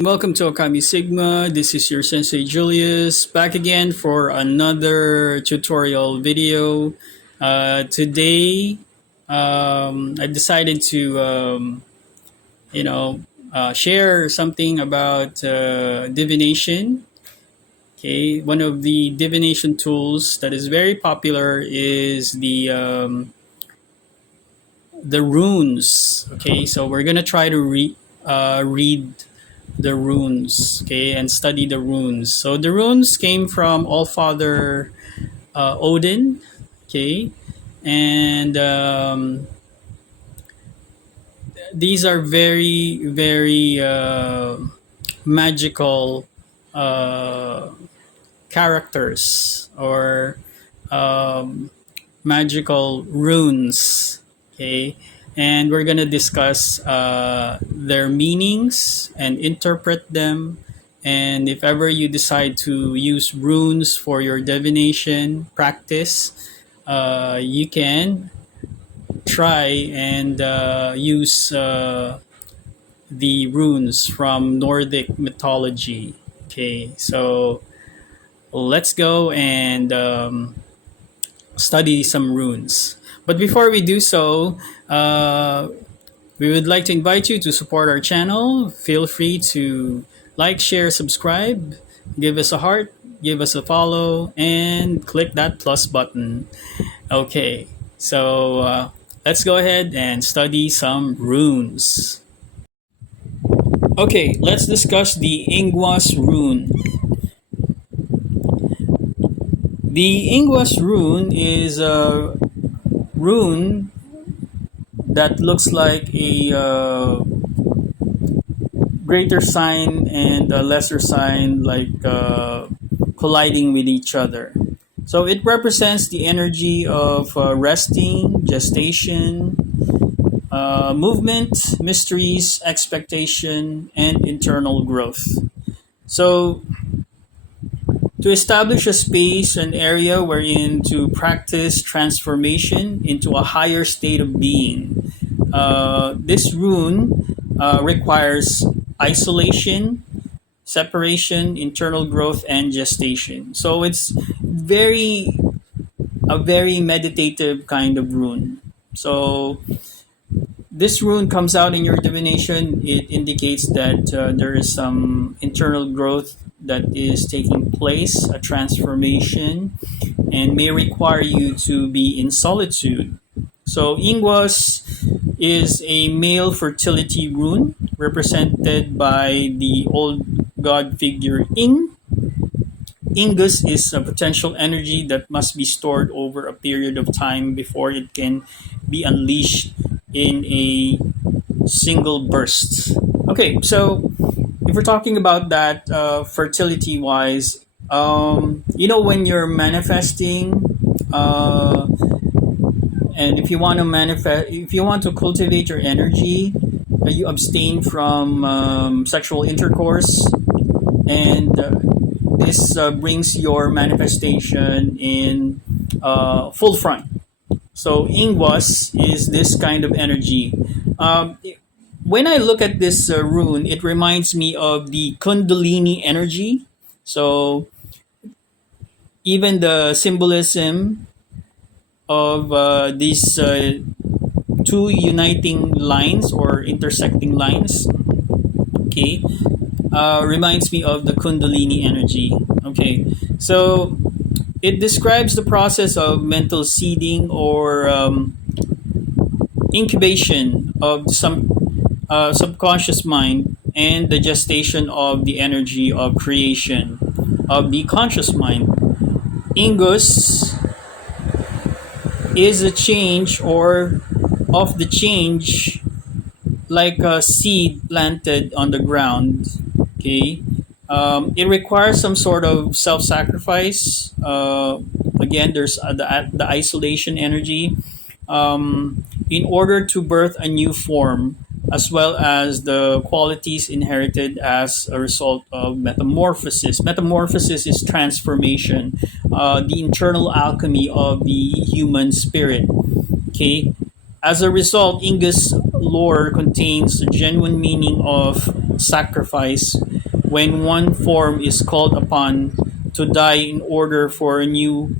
Welcome to ôKAMI Sigma. This is your Sensei Julius back again for another tutorial video. Today, I decided to, share something about divination. Okay, one of the divination tools that is very popular is the runes. Okay, so we're gonna try to read the runes, okay, and study the runes. So the runes came from All Father Odin, okay, and these are very magical uh, characters or um, magical runes, okay, and we're gonna discuss their meanings and interpret them. And if ever you decide to use runes for your divination practice, you can try and use the runes from Nordic mythology. Okay, so let's go and study some runes. But before we do so, we would like to invite you to support our channel. Feel free to like, share, subscribe, give us a heart, give us a follow, and click that plus button. Okay, so let's go ahead and study some runes. Okay, let's discuss the Ingwas rune. The Ingwas rune is a rune that looks like a greater sign and a lesser sign, like colliding with each other. So it represents the energy of resting, gestation, movement, mysteries, expectation, and internal growth. So to establish a space, an area wherein to practice transformation into a higher state of being. This rune requires isolation, separation, internal growth, and gestation. So it's a very meditative kind of rune. So this rune comes out in your divination. It indicates that there is some internal growth that is taking place, a transformation, and may require you to be in solitude. So Ingwas is a male fertility rune represented by the old god figure Ing. Ingus is a potential energy that must be stored over a period of time before it can be unleashed in a single burst. Okay, so if we're talking about that fertility wise, when you're manifesting, and if you want to cultivate your energy, you abstain from sexual intercourse, and this brings your manifestation in full front. So Ingwas is this kind of energy. When I look at this rune, it reminds me of the Kundalini energy. So even the symbolism of these two uniting lines or intersecting lines, okay, reminds me of the Kundalini energy. Okay, so it describes the process of mental seeding or incubation of some subconscious mind and the gestation of the energy of creation of the conscious mind. Ingus is a change or of the change, like a seed planted on the ground. Okay, it requires some sort of self-sacrifice. Again, there's the isolation energy, in order to birth a new form, as well as the qualities inherited as a result of metamorphosis. Metamorphosis is transformation, the internal alchemy of the human spirit. Okay, as a result, Ingus lore contains a genuine meaning of self-sacrifice when one form is called upon to die in order for a new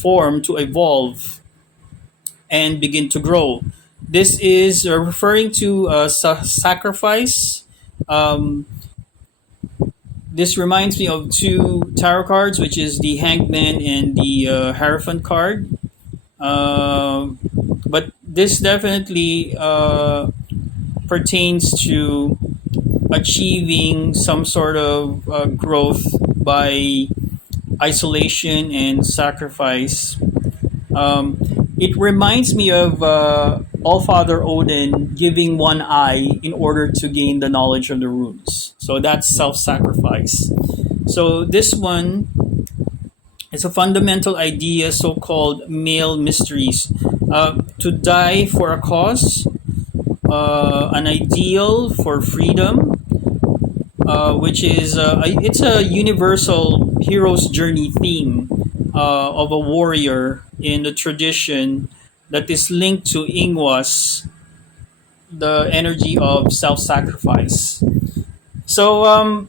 form to evolve and begin to grow. This is referring to sacrifice. Um, this reminds me of two tarot cards, which is the Hangman and the Hierophant card. Uh, but this definitely pertains to achieving some sort of growth by isolation and sacrifice. Um, it reminds me of All Father Odin giving one eye in order to gain the knowledge of the runes. So that's self sacrifice. So this one is a fundamental idea, so called male mysteries. To die for a cause, an ideal for freedom, which is it's a universal hero's journey theme of a warrior in the tradition that is linked to Ingwas, the energy of self-sacrifice. So,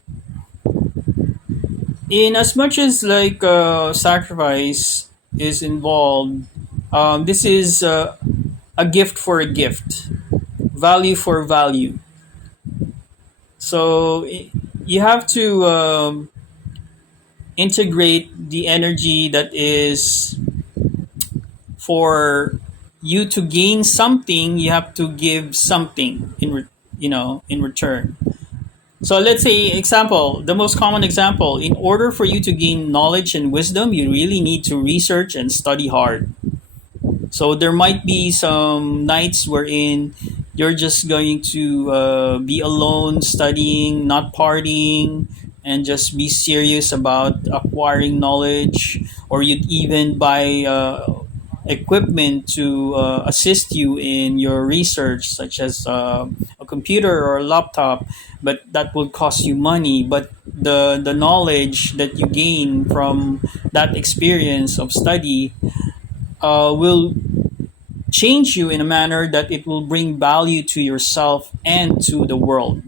in as much as like sacrifice is involved, this is a gift for a gift, value for value. So you have to integrate the energy that is for you to gain something. You have to give something in return. So let's say example, the most common example, in order for you to gain knowledge and wisdom, you really need to research and study hard. So there might be some nights wherein you're just going to be alone studying, not partying, and just be serious about acquiring knowledge, or you'd even buy equipment to assist you in your research, such as a computer or a laptop, but that will cost you money. But the knowledge that you gain from that experience of study will change you in a manner that it will bring value to yourself and to the world.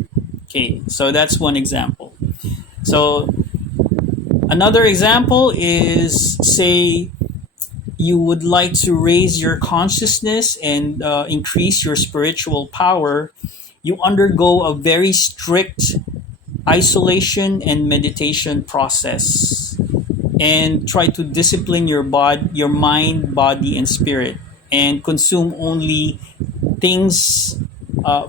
Okay, so that's one example. So another example is, say you would like to raise your consciousness and increase your spiritual power. You undergo a very strict isolation and meditation process, and try to discipline your mind, body, and spirit, and consume only things,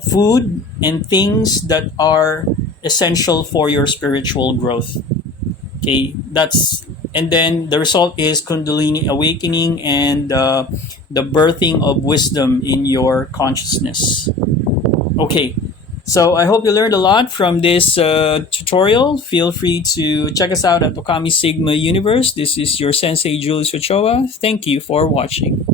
food, and things that are essential for your spiritual growth. Okay, that's and then the result is Kundalini awakening and the birthing of wisdom in your consciousness. Okay, so I hope you learned a lot from this tutorial. Feel free to check us out at ôKAMI Sigma Universe. This is your Sensei Julius Ochoa. Thank you for watching.